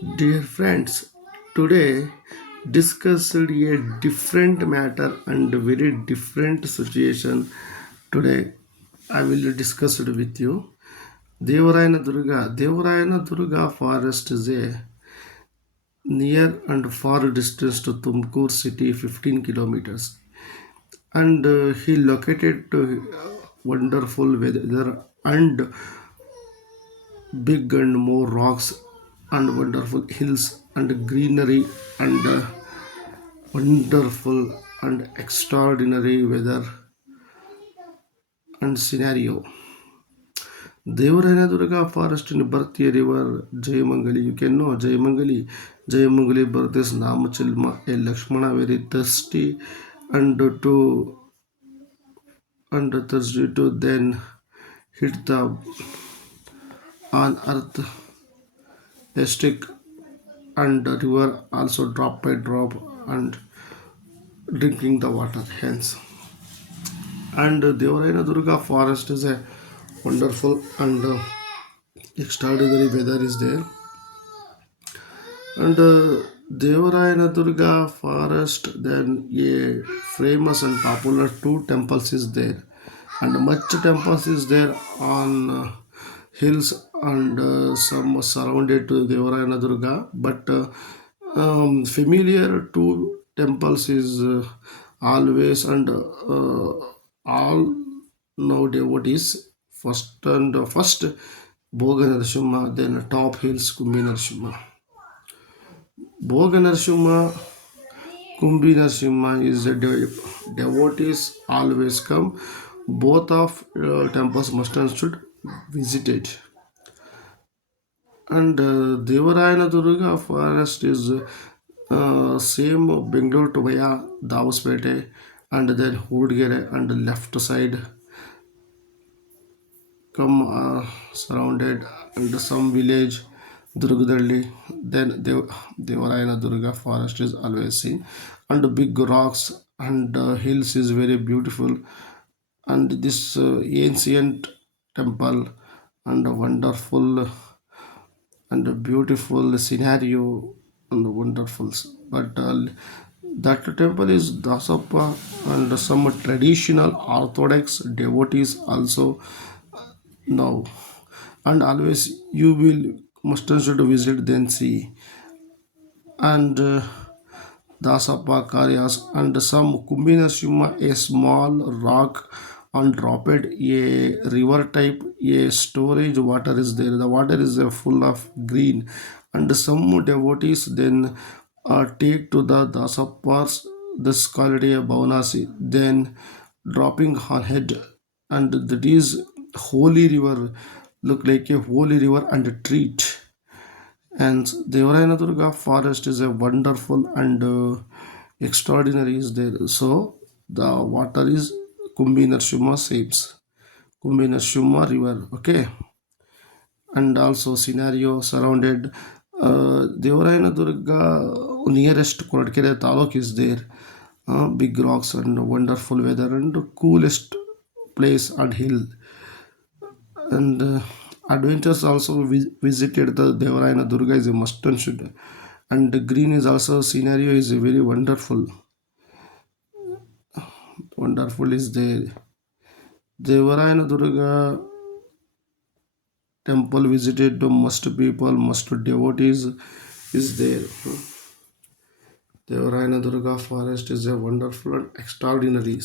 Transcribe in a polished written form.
Dear friends, today discussed a different matter and very different situation. Today I will discuss it with you. Devarayana Durga forest is a near and far distance to Tumkur city, 15 kilometers, and he located wonderful weather and big and more rocks and wonderful hills and greenery and wonderful and extraordinary weather and scenario. Devarayana forest in Bhartiya river Jayamangali. You can know Jayamangali. Jayamangali birth is Namachilma, a Lakshmana very thirsty and thirsty to then hit the on earth a stick and the river also drop by drop and drinking the water hence. And Devarayana Durga forest is a wonderful and extraordinary weather is there. And Devarayana Durga forest, then a famous and popular two temples is there, and much temples is there on hills and some surrounded to Devarayana Durga. But familiar two temples is always and all now devotees. First Bhoga Narasimha, then top hills Kumbi Narasimha. Bhoga Narasimha, Kumbi Narasimha is a devotees always come. Both of temples must and should visit it. And Devarayana Durga forest is same Bengaluru to via Davaspete and then Hudgere and the left side come surrounded and some village Durgadalli. Then Devarayana Durga forest is always seen and big rocks and hills is very beautiful and this ancient temple and a wonderful and a beautiful scenario and wonderful. But that temple is Dasappa and some traditional Orthodox devotees also now. And always you will must and should visit then see. And Dasappa Karyas and some Kumbhinarsimha, a small rock and dropped a river type, a storage water is there. The water is full of green, and some devotees then take to the Dasappas this quality of Bhavanasi, then dropping on head, and that is holy river, look like a holy river and a treat. And Devarayana Durga forest is a wonderful and extraordinary is there. So the water is Kumbi Narsimha saves. Kumbi Narsimha river. Okay. And also scenario surrounded Devarayana Durga nearest Koratkere Taluk is there. Big rocks and wonderful weather and coolest place and hill and adventures also visited the Devarayana Durga is a must and should. And the green is also scenario is very wonderful. Wonderful is there. Devarayana Durga temple visited to must people, must devotees is there. Devarayana Durga forest is a wonderful and extraordinary.